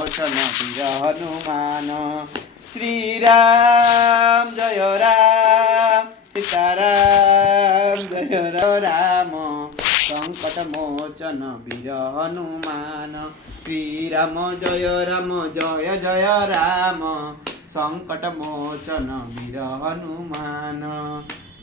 मोचन वीर हनुमान श्री राम जय राम सीताराम जय राम संकट मोचन वीर हनुमान श्री राम जय जय राम संकट मोचन वीर हनुमान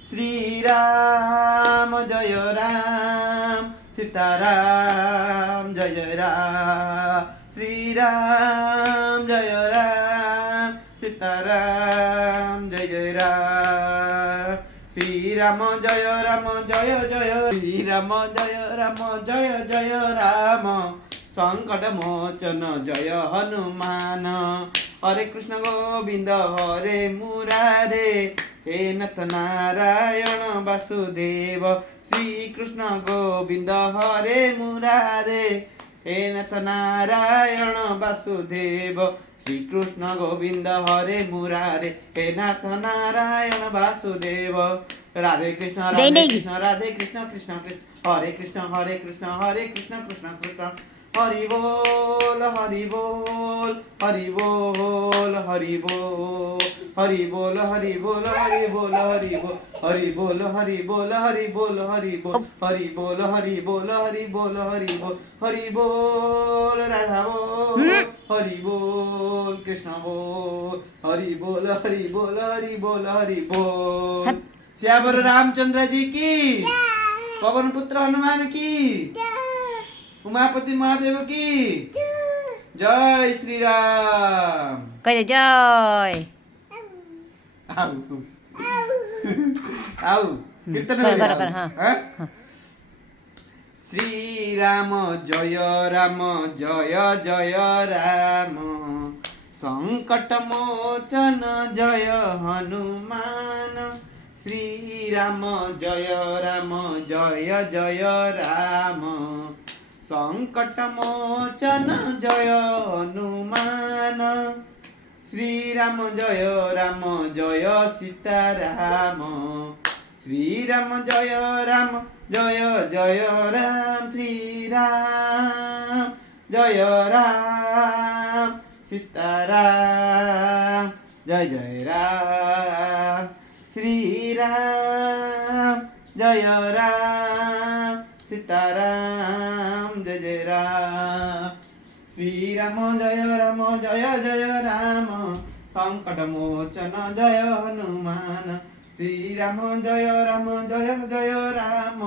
श्री राम जय राम सीताराम जय राम श्री राम जय राम सीताराम जय राम श्री राम जय जय श्री राम जय राम संकट मोचन जय हनुमान हरे कृष्ण गोविंद हरे मुरारे हे नाथ नारायण वासुदेव श्री कृष्ण गोविंद हरे मुरारे हे नाथ नारायण वासुदेव श्री कृष्ण गोविंद हरे मुरारे हे नाथ नारायण वासुदेव राधे कृष्ण राधे कृष्ण कृष्ण कृष्ण हरे कृष्ण हरे कृष्ण कृष्ण कृष्ण हरि बोल हरि बोल हरि बोल हरि बोल हरि बोल हरि बोल हरि बोल हरि बोल हरि बोल हरि बोल हरि बोल हरि बोल हरि बोल हरि बोल हरि बोल हरि बोल राधा बोल हरि बोल कृष्ण बोल हरि बोल हरि बोल हरि बोल हरि बोल श्यावर रामचंद्र जी की पवन पुत्र हनुमान की उमापति महादेव की जय श्री राम कह जय आओ कीर्तन कर हाँ श्री राम जय जय राम संकट मोचन जय हनुमान श्री राम जय जय राम संकट मोचन जय हनुमान श्री राम जय सीताराम श्री राम जय जय राम श्री राम जय राम सीताराम जय राम श्री राम जय राम सीताराम जय राम श्री राम जय राम संकट मोचन जय हनुमान श्री राम जय जय राम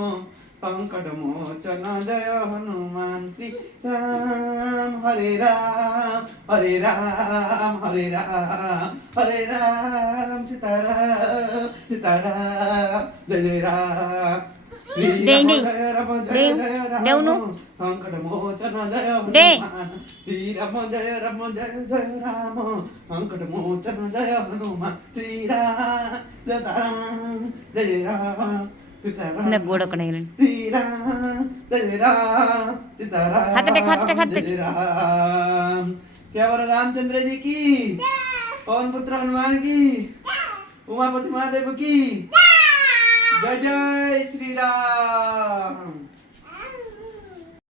संकट मोचन जय हनुमान श्री राम हरे राम हरे राम हरे राम हरे राम सीताराम सीताराम जय राम संकट मोचन जय हनुमान श्री राम जय राम संकट मोचन जय हनुमान श्री राम जय राम श्री राम जय राम सीताराम जय राम श्यावर रामचंद्र जी की पवन पुत्र हनुमान की उमापति महादेव की जय जय श्री राम।